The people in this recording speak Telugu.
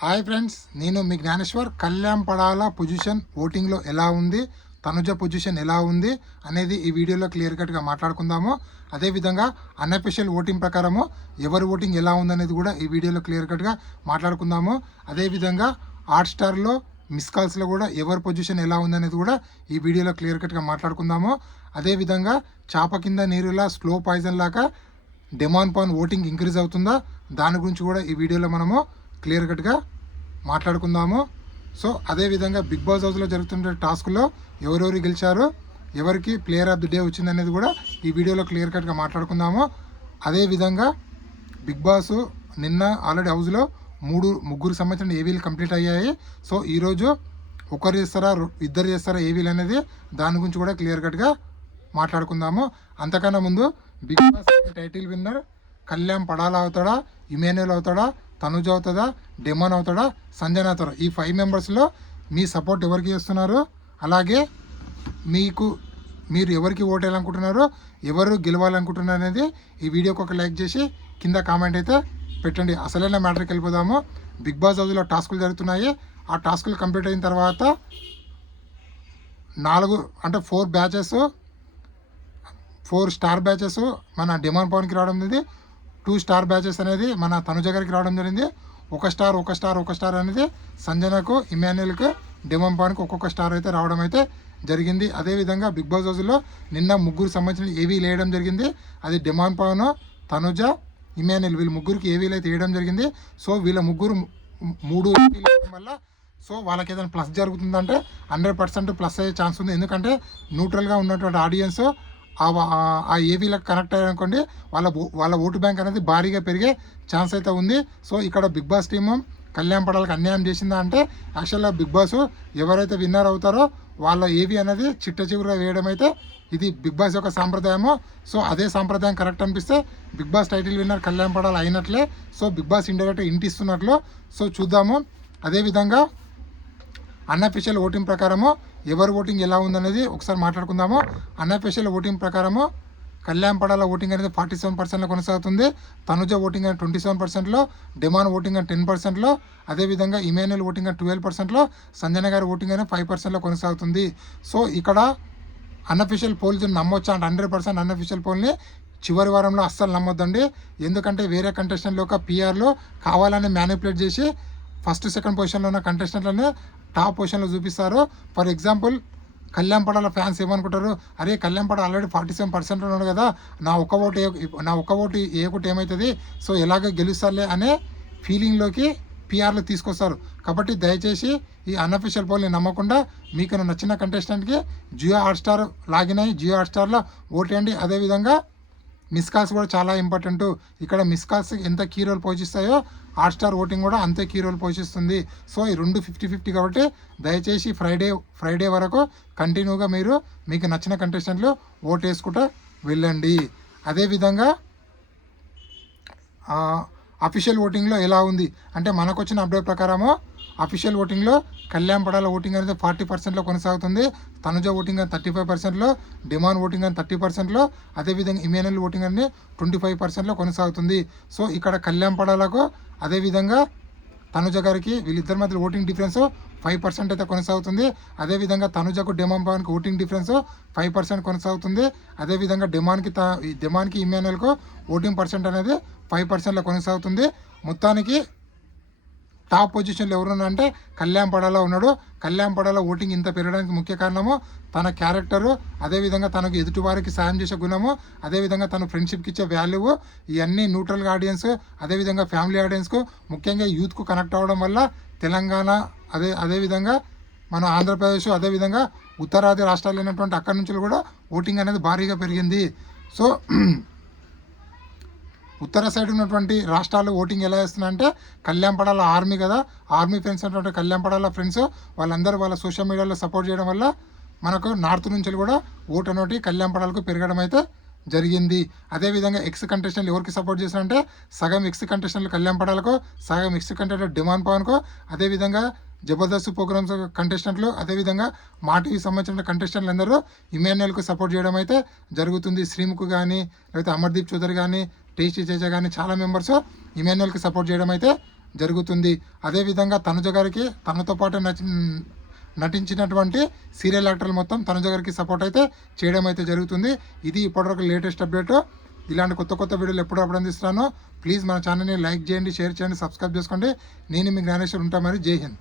హాయ్ ఫ్రెండ్స్, నేను మీ జ్ఞానేశ్వర్. కళ్యాణ్ పడాల పొజిషన్ ఓటింగ్లో ఎలా ఉంది, తనుజ పొజిషన్ ఎలా ఉంది అనేది ఈ వీడియోలో క్లియర్ కట్గా మాట్లాడుకుందాము. అదేవిధంగా అన్అఫీషియల్ ఓటింగ్ ప్రకారము ఎవరి ఓటింగ్ ఎలా ఉందనేది కూడా ఈ వీడియోలో క్లియర్ కట్గా మాట్లాడుకుందాము. అదేవిధంగా హాట్స్టార్లో మిస్ కాల్స్లో కూడా ఎవరి పొజిషన్ ఎలా ఉందనేది కూడా ఈ వీడియోలో క్లియర్ కట్గా మాట్లాడుకుందాము. అదేవిధంగా చాప కింద నీరులా స్లో పాయిజన్ లాగా డిమాండ్ పాన్ ఓటింగ్ ఇంక్రీజ్ అవుతుందా, దాని గురించి కూడా ఈ వీడియోలో మనము క్లియర్ కట్గా మాట్లాడుకుందాము. సో అదేవిధంగా బిగ్ బాస్ హౌస్లో జరుగుతున్న టాస్క్లో ఎవరెవరు గెలిచారు, ఎవరికి ప్లేయర్ ఆఫ్ ది డే వచ్చిందనేది కూడా ఈ వీడియోలో క్లియర్ కట్గా మాట్లాడుకుందాము. అదేవిధంగా బిగ్ బాస్ నిన్న ఆల్రెడీ హౌస్లో ముగ్గురు సంబంధించిన ఏవీలు కంప్లీట్ అయ్యాయి. సో ఈరోజు ఒకరు చేస్తారా ఇద్దరు చేస్తారా ఏవీలు అనేది దాని గురించి కూడా క్లియర్ కట్గా మాట్లాడుకుందాము. అంతకన్నా ముందు Bigg boss title winner Kalyan Padala అవుతాడా, ఇమాన్యుయల్ అవుతాడా, తనుజ అవుతుందా, డెమాన్ అవుతాడా, సంజన అవుతారా, ఈ 5 మెంబర్స్లో మీ సపోర్ట్ ఎవరికి చేస్తున్నారు, అలాగే మీరు ఎవరికి ఓటేయాలనుకుంటున్నారో, ఎవరు గెలవాలనుకుంటున్నారు అనేది ఈ వీడియోకి ఒక లైక్ చేసి కింద కామెంట్ అయితే పెట్టండి. అసలైన మ్యాటర్కి వెళ్ళిపోదాము. బిగ్ బాస్ హౌస్లో టాస్కులు జరుగుతున్నాయి. ఆ టాస్కులు కంప్లీట్ అయిన తర్వాత 4 స్టార్ బ్యాచెస్ మన డిమాండ్ పవన్కి రావడం అనేది, 2 స్టార్ బ్యాచెస్ అనేది మన తనుజ గారికి రావడం జరిగింది. ఒక స్టార్ అనేది సంజనకు, ఇమాన్యుయల్కు, డిమాండ్ పవన్కి ఒక్కొక్క స్టార్ అయితే రావడం అయితే జరిగింది. అదేవిధంగా బిగ్ బాస్ హౌస్లో నిన్న ముగ్గురు సంబంధించిన ఏవీలు వేయడం జరిగింది. అది డిమాండ్ పవన్, తనుజ, ఇమాన్యుయల్, వీళ్ళు ముగ్గురికి ఏవీలు అయితే వేయడం జరిగింది. సో వీళ్ళ ముగ్గురు 3 ఏవీలు వేయడం వల్ల సో వాళ్ళకి ఏదైనా ప్లస్ జరుగుతుందంటే 100% ప్లస్ అయ్యే ఛాన్స్ ఉంది. ఎందుకంటే న్యూట్రల్గా ఉన్నటువంటి ఆడియన్స్ ఆ ఏవీలకు కనెక్ట్ అయ్యారనుకోండి, వాళ్ళ ఓటు బ్యాంక్ అనేది భారీగా పెరిగే ఛాన్స్ అయితే ఉంది. సో ఇక్కడ బిగ్ బాస్ టీము కళ్యాణ్ పడాలకు అన్యాయం చేసిందా అంటే, యాక్చువల్గా బిగ్ బాస్ ఎవరైతే విన్నర్ అవుతారో వాళ్ళ ఏవీ అనేది చిట్ట చివరిగా వేయడం అయితే ఇది బిగ్ బాస్ యొక్క సాంప్రదాయము. సో అదే సాంప్రదాయం కరెక్ట్ అనిపిస్తే Bigg boss title winner Kalyan పడాలి అయినట్లే. సో బిగ్ బాస్ ఇండైరెక్ట్ ఇంటిస్తున్నట్లు. సో చూద్దాము. అదేవిధంగా అన్అఫీషియల్ ఓటింగ్ ప్రకారము ఎవరి ఓటింగ్ ఎలా ఉందనేది ఒకసారి మాట్లాడుకుందాము. అన్అఫీషియల్ ఓటింగ్ ప్రకారము కళ్యాణ్ పడాల ఓటింగ్ అనేది 47%లో కొనసాగుతుంది. తనుజ ఓటింగ్ అనేది 27%లో, డిమాండ్ ఓటింగ్ అనేది 10%లో, అదేవిధంగా ఇమాన్యుయల్ ఓటింగ్ అనేది 12%లో, సంజన గారి ఓటింగ్ అనేది 5%లో కొనసాగుతుంది. సో ఇక్కడ అన్అఫీషియల్ పోల్స్ నమ్మొచ్చా అంటే 100% అన్అఫీషియల్ పోల్ని చివరి వారంలో అస్సలు నమ్మొద్దండి. ఎందుకంటే వేరే కంటెస్టెంట్లు యొక్క పిఆర్లో కావాలని మ్యానిపులేట్ చేసి ఫస్ట్ సెకండ్ పొజిషన్లో ఉన్న కంటెస్టెంట్లని టాప్ పొజిషన్లో చూపిస్తారు. For example Kalyan Padala fans ఏమనుకుంటారు, అరే కళ్యాణ్ పడాల ఆల్రెడీ 47% ఉన్నాడు కదా, నా ఒక్క ఓటు ఏకుంటే ఏమవుతుంది, సో ఎలాగ గెలుస్తారులే అనే ఫీలింగ్లోకి పిఆర్లు తీసుకొస్తారు. కాబట్టి దయచేసి ఈ అన్అఫీషియల్ పోల్ని నమ్మకుండా మీకు నచ్చిన కంటెస్టెంట్కి జియో హాట్స్టార్ లాగిన్ అయ్యి జియో హాట్స్టార్లో ఓటేయండి. అదేవిధంగా మిస్ కాల్స్ కూడా చాలా ఇంపార్టెంట్. ఇక్కడ మిస్ కాల్స్ ఎంత కీ రోల్ పోషిస్తాయో హాట్స్టార్ ఓటింగ్ కూడా అంతే కీ రోల్ పోషిస్తుంది. సో ఈ 2 50-50 కాబట్టి దయచేసి ఫ్రైడే వరకు కంటిన్యూగా మీకు నచ్చిన కంటెస్టెంట్లు ఓటు వేసుకుంటూ వెళ్ళండి. అదేవిధంగా అఫీషియల్ ఓటింగ్లో ఎలా ఉంది అంటే, మనకు వచ్చిన అప్డేట్ ప్రకారము అఫీషియల్ ఓటింగ్లో కళ్యాణ్ పడాల ఓటింగ్ అనేది 40%లో కొనసాగుతుంది. తనుజ ఓటింగ్ అనేది 35%లో, డిమాండ్ ఓటింగ్ అనేది 30%లో, అదేవిధంగా ఇమాన్యుయల్ ఓటింగ్ అనేది 25%లో కొనసాగుతుంది. సో ఇక్కడ కళ్యాణ్ పడాలకు అదేవిధంగా తనుజ గారికి వీళ్ళిద్దరి మధ్య ఓటింగ్ డిఫరెన్స్ 5% అయితే కొనసాగుతుంది. అదేవిధంగా తనుజకు డిమాండ్ పవన్కి ఓటింగ్ డిఫరెన్స్ 5% కొనసాగుతుంది. అదేవిధంగా డిమాండ్కి ఇమాన్యుయల్కు ఓటింగ్ పర్సెంట్ అనేది 5%లో కొనసాగుతుంది. మొత్తానికి టాప్ పొజిషన్లో ఎవరున్నారంటే కళ్యాణ్ పడాల ఉన్నాడు. కళ్యాణ్ పడాల ఓటింగ్ ఇంత పెరగడానికి ముఖ్య కారణము తన క్యారెక్టరు, అదేవిధంగా తనకు ఎదుటి వారికి సాయం చేసే గుణము, అదేవిధంగా తను ఫ్రెండ్షిప్కి ఇచ్చే వాల్యూ, ఇవన్నీ న్యూట్రల్గా ఆడియన్స్, అదేవిధంగా ఫ్యామిలీ ఆడియన్స్కు, ముఖ్యంగా యూత్కు కనెక్ట్ అవ్వడం వల్ల తెలంగాణ అదేవిధంగా మన ఆంధ్రప్రదేశ్, అదేవిధంగా ఉత్తరాది రాష్ట్రాలు అయినటువంటి అక్కడి నుంచి కూడా ఓటింగ్ అనేది భారీగా పెరిగింది. సో ఉత్తర సైడ్ ఉన్నటువంటి రాష్ట్రాలు ఓటింగ్ ఎలా చేస్తున్నాయంటే, కళ్యాణ్ పడాల ఆర్మీ కదా, ఆర్మీ ఫ్రెండ్స్ అనేటువంటి కళ్యాణ్ పడాల ఫ్రెండ్స్ వాళ్ళందరూ వాళ్ళ సోషల్ మీడియాలో సపోర్ట్ చేయడం వల్ల మనకు నార్త్ నుంచి కూడా ఓటు అనేది కళ్యాణ్ పడాలకు పెరగడం అయితే జరిగింది. అదేవిధంగా ఎక్స్ కంటెస్టెంట్లు ఎవరికి సపోర్ట్ చేశారంటే, సగం ఎక్స్ కంటెస్టెంట్లు కళ్యాణ్ పడాలకు, సగం ఎక్స్ కంటెస్టెంట్ డిమాండ్ పవన్కు, అదేవిధంగా జబర్దస్త్ ప్రోగ్రామ్స్ కంటెస్టెంట్లు, అదేవిధంగా మా టీవీ సంబంధించిన కంటెస్టెంట్లు అందరూ ఇమాన్యుయల్కు సపోర్ట్ చేయడం అయితే జరుగుతుంది. శ్రీముఖ్ కానీ, లేకపోతే అమర్దీప్ చౌదరి కానీ, టేస్టీ చేజా కానీ చాలా మెంబర్స్ ఇమాన్యుయల్కి సపోర్ట్ చేయడం అయితే జరుగుతుంది. అదేవిధంగా తనుజ గారికి తనతో పాటు నటించినటువంటి సీరియల్ యాక్టర్లు మొత్తం తనుజ గారికి సపోర్ట్ అయితే చేయడం అయితే జరుగుతుంది. ఇది ఇప్పటివరకు లేటెస్ట్ అప్డేట్. ఇలాంటి కొత్త కొత్త వీడియోలు ఎప్పుడప్పుడు అందిస్తున్నాను. ప్లీజ్ మన ఛానల్ని లైక్ చేయండి, షేర్ చేయండి, సబ్స్క్రైబ్ చేసుకోండి. నేను మీ జ్ఞానేశ్వర్ ఉంటా. మరి జై హింద్.